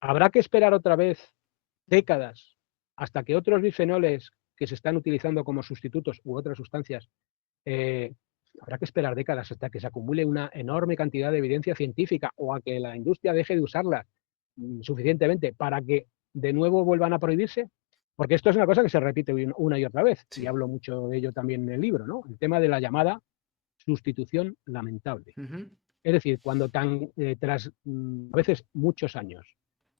Habrá que esperar otra vez décadas hasta que otros bisfenoles que se están utilizando como sustitutos u otras sustancias, eh, habrá que esperar décadas hasta que se acumule una enorme cantidad de evidencia científica o a que la industria deje de usarlas suficientemente para que de nuevo vuelvan a prohibirse. porque esto es una cosa que se repite una y otra vez, y Sí. hablo mucho de ello también en el libro, ¿no? El tema de la llamada sustitución lamentable. Ujú, Es decir, cuando tras a veces muchos años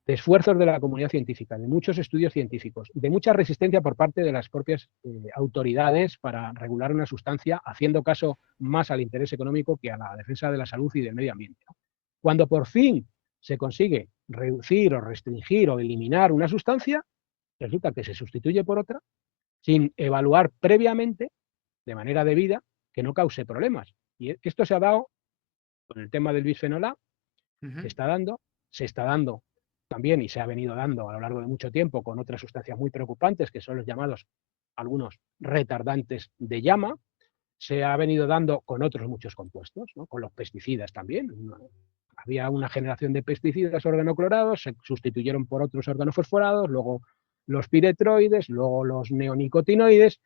de esfuerzos de la comunidad científica, de muchos estudios científicos, de mucha resistencia por parte de las propias autoridades para regular una sustancia, haciendo caso más al interés económico que a la defensa de la salud y del medio ambiente, ¿no? Cuando por fin se consigue reducir o restringir o eliminar una sustancia, resulta que se sustituye por otra sin evaluar previamente, de manera debida, que no cause problemas. Y esto se ha dado con el tema del bisfenol A, ujú, se está dando también y se ha venido dando a lo largo de mucho tiempo con otras sustancias muy preocupantes, que son los llamados algunos retardantes de llama, se ha venido dando con otros muchos compuestos, ¿no? Con los pesticidas también. Había una generación de pesticidas organoclorados, se sustituyeron por otros organofosforados, luego los piretroides, luego los neonicotinoides,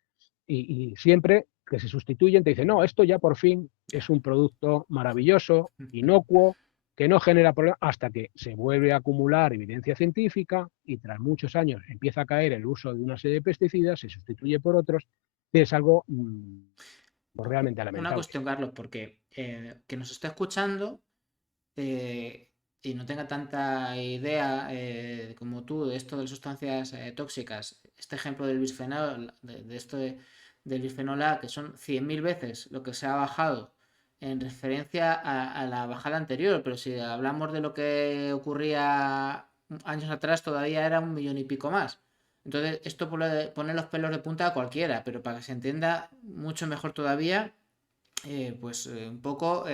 y siempre que se sustituyen te dicen, no, esto ya por fin es un producto maravilloso, ujú. inocuo, que no genera problemas, hasta que se vuelve a acumular evidencia científica y tras muchos años empieza a caer el uso de una serie de pesticidas, se sustituye por otros, que es algo pues realmente Una lamentable. cuestión, Carlos, porque que nos esté escuchando y no tenga tanta idea como tú de esto de las sustancias tóxicas, este ejemplo del bisfenol, de esto del bisfenol A, que son 100.000 veces lo que se ha bajado en referencia a la bajada anterior, pero si hablamos de lo que ocurría años atrás, todavía era 1.000.000 y pico más. Entonces, esto pone los pelos de punta a cualquiera, pero para que se entienda mucho mejor todavía, un poco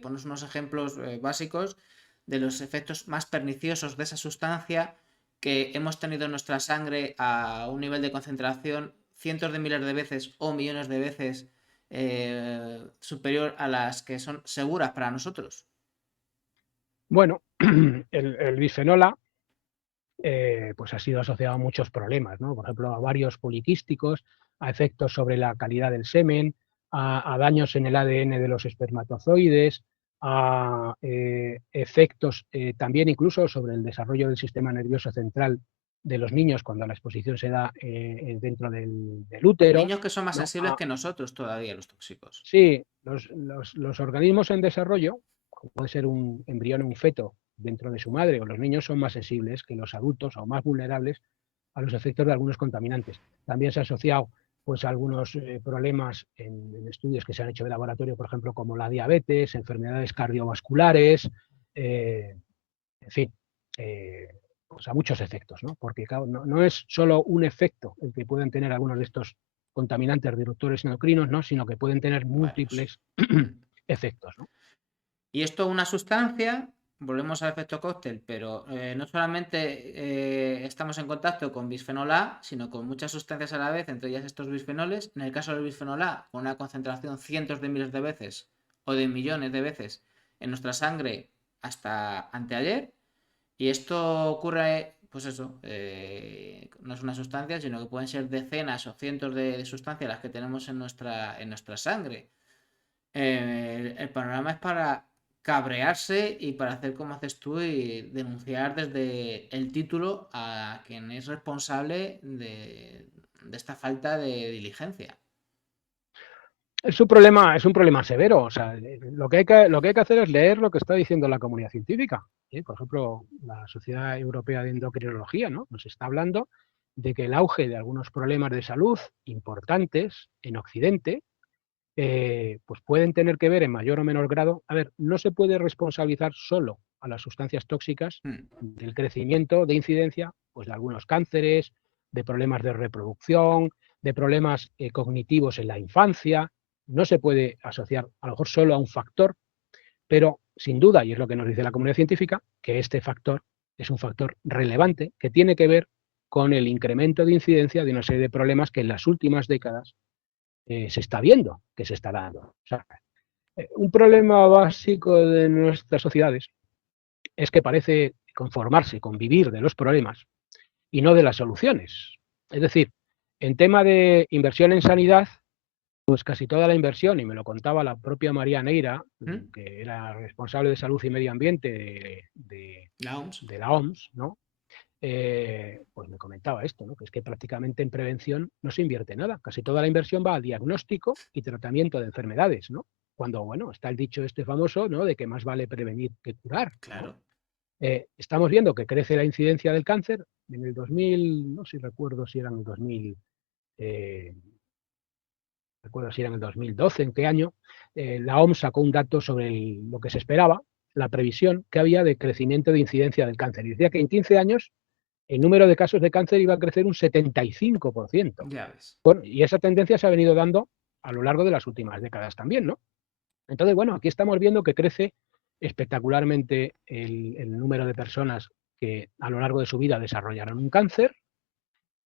ponos unos ejemplos básicos de los efectos más perniciosos de esa sustancia que hemos tenido en nuestra sangre a un nivel de concentración cientos de miles de veces o millones de veces superior a las que son seguras para nosotros. Bueno, el bisfenol A pues ha sido asociado a muchos problemas, ¿no? Por ejemplo, a varios poliquísticos, a efectos sobre la calidad del semen, a daños en el ADN de los espermatozoides, a efectos también incluso sobre el desarrollo del sistema nervioso central de los niños cuando la exposición se da dentro del útero, Niños que son más ¿no? sensibles que nosotros todavía, los tóxicos. Sí, los organismos en desarrollo, como puede ser un embrión o un feto dentro de su madre, o los niños son más sensibles que los adultos o más vulnerables a los efectos de algunos contaminantes. También se ha asociado pues, a algunos problemas en estudios que se han hecho de laboratorio, por ejemplo, como la diabetes, enfermedades cardiovasculares, eh, en fin, pues a muchos efectos, ¿no? Porque claro, no es solo un efecto el que pueden tener algunos de estos contaminantes disruptores endocrinos, ¿no? Sino que pueden tener Bueno, sí. múltiples efectos, ¿no? Y esto es una sustancia, volvemos al efecto cóctel, pero no solamente estamos en contacto con bisfenol A, sino con muchas sustancias a la vez, entre ellas estos bisfenoles. En el caso del bisfenol A, con una concentración cientos de miles de veces o de millones de veces en nuestra sangre hasta anteayer. Y esto ocurre, pues eso, no es una sustancia, sino que pueden ser decenas o cientos de sustancias las que tenemos en nuestra sangre. El panorama es para cabrearse y para hacer como haces tú y denunciar desde el título a quien es responsable de esta falta de diligencia. Es un problema severo. O sea, lo que hay que hacer es leer lo que está diciendo la comunidad científica. ¿Sí? Por ejemplo, la Sociedad Europea de Endocrinología, ¿no? Nos está hablando de que el auge de algunos problemas de salud importantes en Occidente pues pueden tener que ver en mayor o menor grado. A ver, no se puede responsabilizar solo a las sustancias tóxicas Hmm. del crecimiento de incidencia pues, de algunos cánceres, de problemas de reproducción, de problemas cognitivos en la infancia. No se puede asociar a lo mejor solo a un factor, pero sin duda, y es lo que nos dice la comunidad científica, que este factor es un factor relevante que tiene que ver con el incremento de incidencia de una serie de problemas que en las últimas décadas se está viendo que se está dando. O sea, un problema básico de nuestras sociedades es que parece conformarse con vivir de los problemas y no de las soluciones. Es decir, en tema de inversión en sanidad, pues casi toda la inversión, y me lo contaba la propia María Neira, ¿Mm? que era responsable de salud y medio ambiente La OMS. de la OMS, ¿no? pues me comentaba esto, ¿no? Que es que prácticamente en prevención no se invierte nada. Casi toda la inversión va al diagnóstico y tratamiento de enfermedades, ¿no? Cuando, bueno, está el dicho este famoso, ¿no? De que más vale prevenir que curar, ¿no? Claro. Estamos viendo que crece la incidencia del cáncer. En el 2000, no sé si recuerdo si era en el 2000, eh, recuerdo si era en el 2012, en qué año, la OMS sacó un dato sobre lo que se esperaba, la previsión que había de crecimiento de incidencia del cáncer. Y decía que en 15 años el número de casos de cáncer iba a crecer un 75%. Ya ves. Bueno, y esa tendencia se ha venido dando a lo largo de las últimas décadas también, ¿no? Entonces, bueno, aquí estamos viendo que crece espectacularmente el número de personas que a lo largo de su vida desarrollaron un cáncer.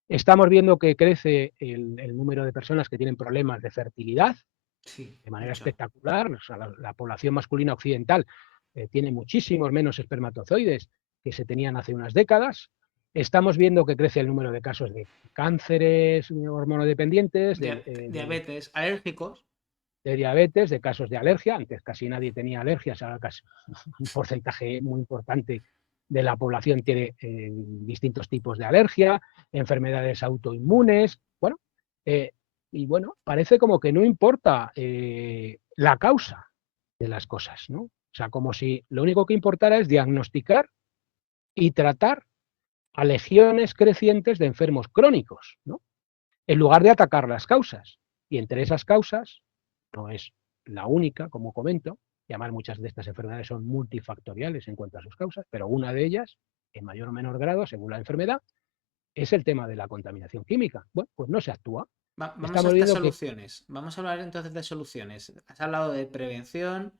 Estamos viendo que crece el número de personas que tienen problemas de fertilidad Sí, de manera mucho. espectacular. O sea, la población masculina occidental tiene muchísimos menos espermatozoides que se tenían hace unas décadas. Estamos viendo que crece el número de casos de cánceres hormonodependientes, Diabetes, alérgicos. de diabetes, de casos de alergia. Antes casi nadie tenía alergias, ahora casi un porcentaje muy importante de la población tiene distintos tipos de alergia, enfermedades autoinmunes. Bueno, eh, y bueno, parece como que no importa la causa de las cosas, ¿no? O sea, como si lo único que importara es diagnosticar y tratar a legiones crecientes de enfermos crónicos, ¿no? En lugar de atacar las causas. Y entre esas causas, no es la única, como comento, y además muchas de estas enfermedades son multifactoriales en cuanto a sus causas, pero una de ellas, en mayor o menor grado, según la enfermedad, es el tema de la contaminación química. Bueno, pues no se actúa. Vamos a Estamos estas viendo que, soluciones. Vamos a hablar entonces de soluciones. Has hablado de prevención.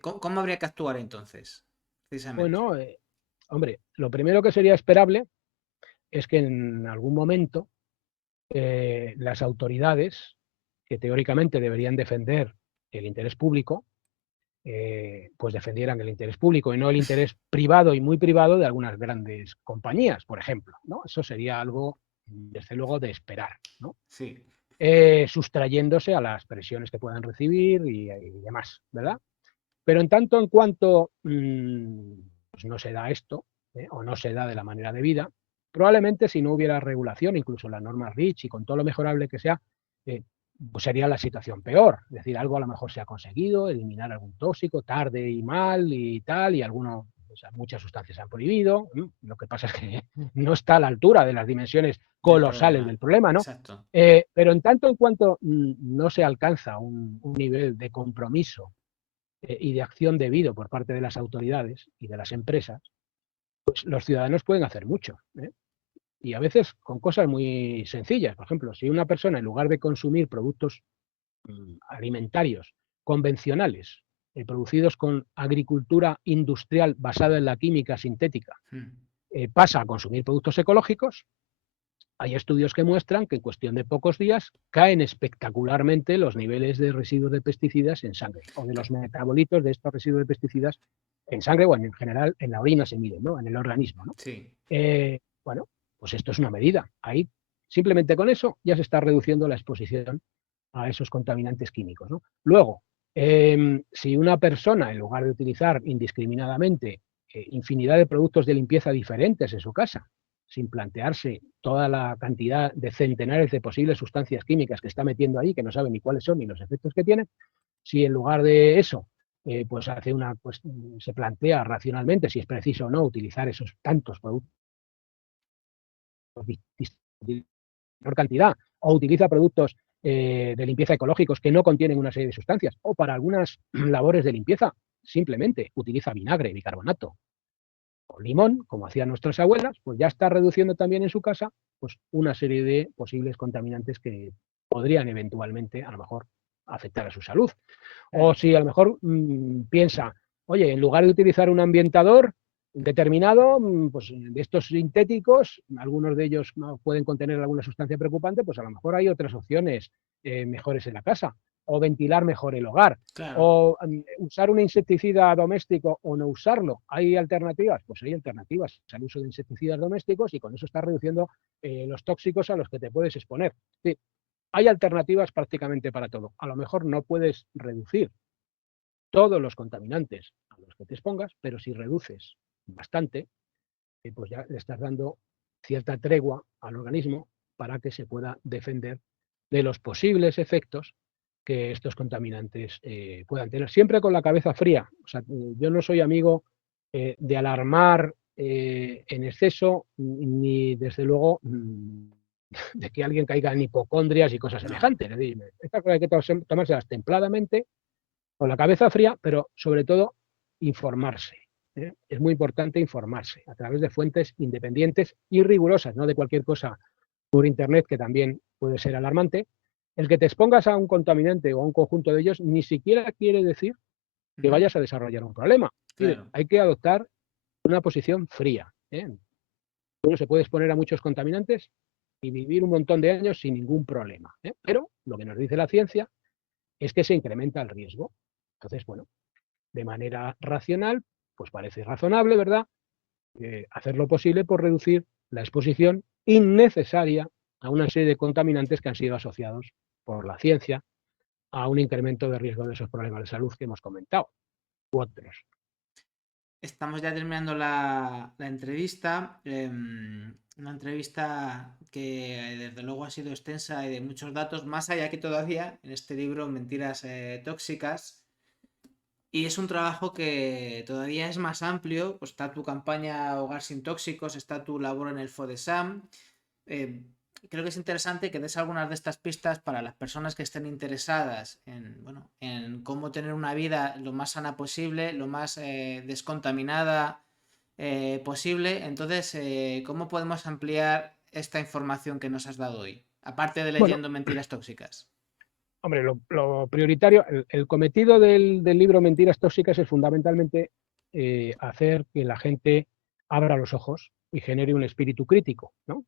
¿Cómo habría que actuar entonces? Precisamente. bueno, hombre, lo primero que sería esperable es que en algún momento las autoridades, que teóricamente deberían defender el interés público, pues defendieran el interés público y no el interés privado y muy privado de algunas grandes compañías, por ejemplo, ¿no? Eso sería algo, desde luego, de esperar, ¿no? Sí. Sustrayéndose a las presiones que puedan recibir y demás, ¿verdad? Pero en tanto en cuanto pues no se da esto, o no se da de la manera debida, probablemente si no hubiera regulación, incluso la norma REACH y con todo lo mejorable que sea, eh, pues sería la situación peor. Es decir, algo a lo mejor se ha conseguido, eliminar algún tóxico, tarde y mal y tal, y alguno, o sea, muchas sustancias se han prohibido. Lo que pasa es que no está a la altura de las dimensiones Del colosales del problema. problema, ¿no? Exacto. Pero en tanto en cuanto no se alcanza un nivel de compromiso y de acción debido por parte de las autoridades y de las empresas, pues los ciudadanos pueden hacer mucho. Y a veces con cosas muy sencillas. Por ejemplo, si una persona en lugar de consumir productos alimentarios convencionales, producidos con agricultura industrial basada en la química sintética, Mm. pasa a consumir productos ecológicos, hay estudios que muestran que en cuestión de pocos días caen espectacularmente los niveles de residuos de pesticidas en sangre o de los metabolitos de estos residuos de pesticidas en sangre o en general en la orina se miden, ¿no? En el organismo, ¿no? Sí. Bueno, pues esto es una medida. Ahí simplemente con eso ya se está reduciendo la exposición a esos contaminantes químicos, ¿no? Luego, si una persona, en lugar de utilizar indiscriminadamente infinidad de productos de limpieza diferentes en su casa, sin plantearse toda la cantidad de centenares de posibles sustancias químicas que está metiendo ahí, que no sabe ni cuáles son ni los efectos que tienen, si en lugar de eso, pues hace pues se plantea racionalmente si es preciso o no utilizar esos tantos productos de menor cantidad, o utiliza productos de limpieza ecológicos que no contienen una serie de sustancias, o para algunas labores de limpieza simplemente utiliza vinagre, bicarbonato o limón, como hacían nuestras abuelas, pues ya está reduciendo también en su casa pues una serie de posibles contaminantes que podrían eventualmente, a lo mejor, afectar a su salud. O si a lo mejor piensa, oye, en lugar de utilizar un ambientador determinado, pues de estos sintéticos, algunos de ellos no pueden contener alguna sustancia preocupante, pues a lo mejor hay otras opciones mejores en la casa, o ventilar mejor el hogar, Claro. o usar un insecticida doméstico o no usarlo. ¿Hay alternativas? Pues hay alternativas al uso de insecticidas domésticos y con eso estás reduciendo los tóxicos a los que te puedes exponer. Sí, hay alternativas prácticamente para todo. A lo mejor no puedes reducir todos los contaminantes a los que te expongas, pero si reduces bastante, pues ya le estás dando cierta tregua al organismo para que se pueda defender de los posibles efectos que estos contaminantes puedan tener. Siempre con la cabeza fría. O sea, yo no soy amigo de alarmar en exceso, ni desde luego de que alguien caiga en hipocondrias y cosas No. semejantes. Es decir, estas cosas hay que tomárselas templadamente, con la cabeza fría, pero sobre todo informarse. Es muy importante informarse a través de fuentes independientes y rigurosas, no de cualquier cosa por Internet, que también puede ser alarmante. El que te expongas a un contaminante o a un conjunto de ellos ni siquiera quiere decir que Ujú. vayas a desarrollar un problema. Mire, Claro. hay que adoptar una posición fría. Uno se puede exponer a muchos contaminantes y vivir un montón de años sin ningún problema. Pero lo que nos dice la ciencia es que se incrementa el riesgo. Entonces, bueno, de manera racional, pues parece razonable, ¿verdad? Hacer lo posible por reducir la exposición innecesaria a una serie de contaminantes que han sido asociados por la ciencia a un incremento de riesgo de esos problemas de salud que hemos comentado, u otros. Estamos ya terminando la entrevista. Una entrevista que desde luego ha sido extensa y de muchos datos, más allá que todavía en este libro Mentiras tóxicas. Y es un trabajo que todavía es más amplio. Pues está tu campaña Hogar sin Tóxicos, está tu labor en el FODESAM. Eh, Creo que es interesante que des algunas de estas pistas para las personas que estén interesadas en, bueno, en cómo tener una vida lo más sana posible, lo más descontaminada posible. Entonces, ¿cómo podemos ampliar esta información que nos has dado hoy? Aparte de Bueno, leyendo Mentiras Tóxicas. hombre, lo prioritario, el cometido del libro Mentiras Tóxicas es fundamentalmente hacer que la gente abra los ojos y genere un espíritu crítico, ¿no?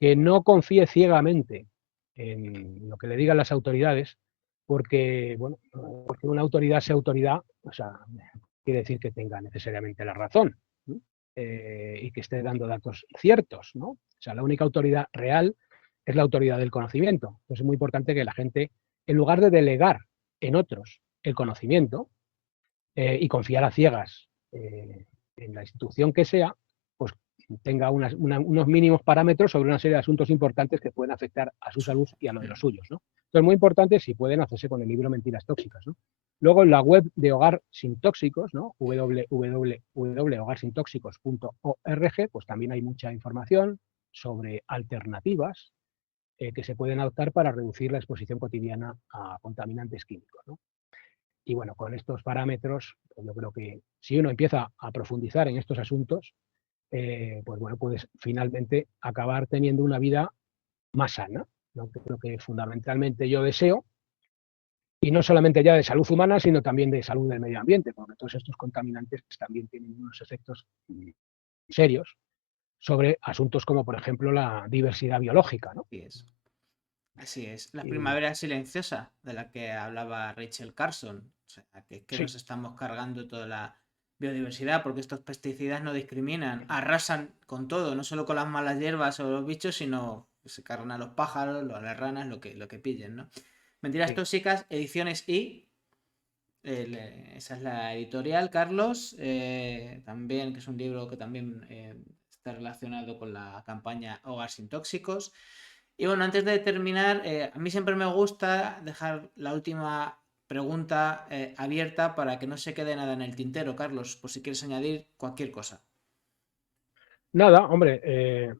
Que no confíe ciegamente en lo que le digan las autoridades, porque, bueno, porque una autoridad sea autoridad, o sea, quiere decir que tenga necesariamente la razón, ¿no? Y que esté dando datos ciertos, ¿no? O sea, la única autoridad real es la autoridad del conocimiento. Entonces es muy importante que la gente, en lugar de delegar en otros el conocimiento y confiar a ciegas en la institución que sea, pues tenga unos mínimos parámetros sobre una serie de asuntos importantes que pueden afectar a su salud y a lo de los suyos, ¿no? Entonces, muy importante si pueden hacerse con el libro Mentiras Tóxicas, ¿no? Luego, en la web de Hogar Sin Tóxicos, ¿no? www.hogarsintóxicos.org, pues también hay mucha información sobre alternativas que se pueden adoptar para reducir la exposición cotidiana a contaminantes químicos, ¿no? Y bueno, con estos parámetros, pues yo creo que si uno empieza a profundizar en estos asuntos, pues bueno, puedes finalmente acabar teniendo una vida más sana, ¿no? Que creo que fundamentalmente yo deseo, y no solamente ya de salud humana, sino también de salud del medio ambiente, porque todos estos contaminantes también tienen unos efectos serios sobre asuntos como, por ejemplo, la diversidad biológica, ¿no? Así es. Así es. La Y primavera silenciosa de la que hablaba Rachel Carson. O sea, que sí, nos estamos cargando toda la biodiversidad porque estos pesticidas no discriminan, arrasan con todo, no solo con las malas hierbas o los bichos, sino que se cargan a los pájaros, a las ranas, lo que pillen, ¿no? Mentiras sí. tóxicas, ediciones I. Esa es la editorial, Carlos. También, que es un libro que también está relacionado con la campaña Hogar sin Tóxicos. Y bueno, antes de terminar, a mí siempre me gusta dejar la última pregunta abierta para que no se quede nada en el tintero, Carlos, por si quieres añadir cualquier cosa. Nada, hombre,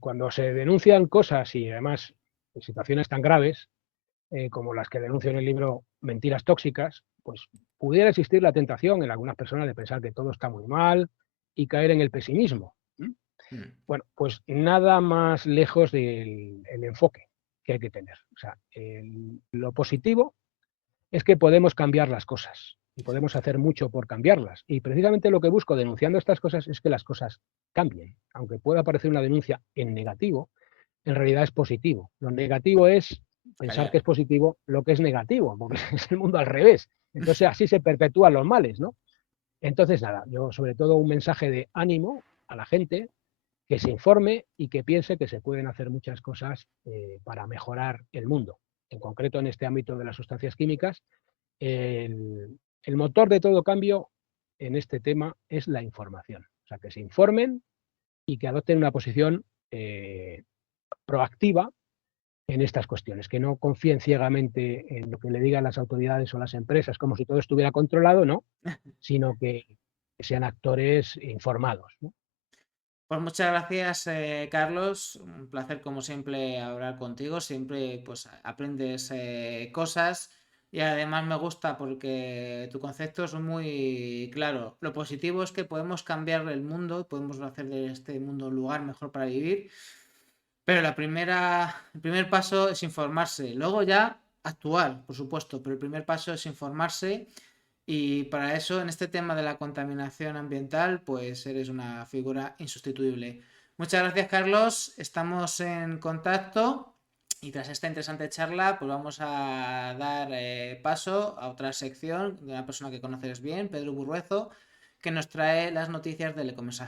cuando se denuncian cosas y además situaciones tan graves, como las que denuncio en el libro Mentiras Tóxicas, pues pudiera existir la tentación en algunas personas de pensar que todo está muy mal y caer en el pesimismo. Mm, Bueno, pues nada más lejos el enfoque que hay que tener. O sea, lo positivo es que podemos cambiar las cosas y podemos hacer mucho por cambiarlas. Y precisamente lo que busco denunciando estas cosas es que las cosas cambien. Aunque pueda parecer una denuncia en negativo, en realidad es positivo. Lo negativo es pensar que callar. es positivo lo que es negativo, porque es el mundo al revés. Entonces así se perpetúan los males, ¿no? Entonces, nada, yo sobre todo un mensaje de ánimo a la gente que se informe y que piense que se pueden hacer muchas cosas para mejorar el mundo. En concreto, en este ámbito de las sustancias químicas, el motor de todo cambio en este tema es la información. O sea, que se informen y que adopten una posición proactiva en estas cuestiones, que no confíen ciegamente en lo que le digan las autoridades o las empresas, como si todo estuviera controlado, no, sino que sean actores informados, ¿no? Pues muchas gracias, Carlos. Un placer, como siempre, hablar contigo. Siempre pues aprendes cosas y además me gusta porque tu concepto es muy claro. Lo positivo es que podemos cambiar el mundo, podemos hacer de este mundo un lugar mejor para vivir, pero el primer paso es informarse. Luego ya actuar, por supuesto, pero el primer paso es informarse y para eso, en este tema de la contaminación ambiental, pues eres una figura insustituible. Muchas gracias, Carlos. Estamos en contacto y tras esta interesante charla, pues vamos a dar paso a otra sección de una persona que conoces bien, Pedro Burruezo, que nos trae las noticias del e-commerce.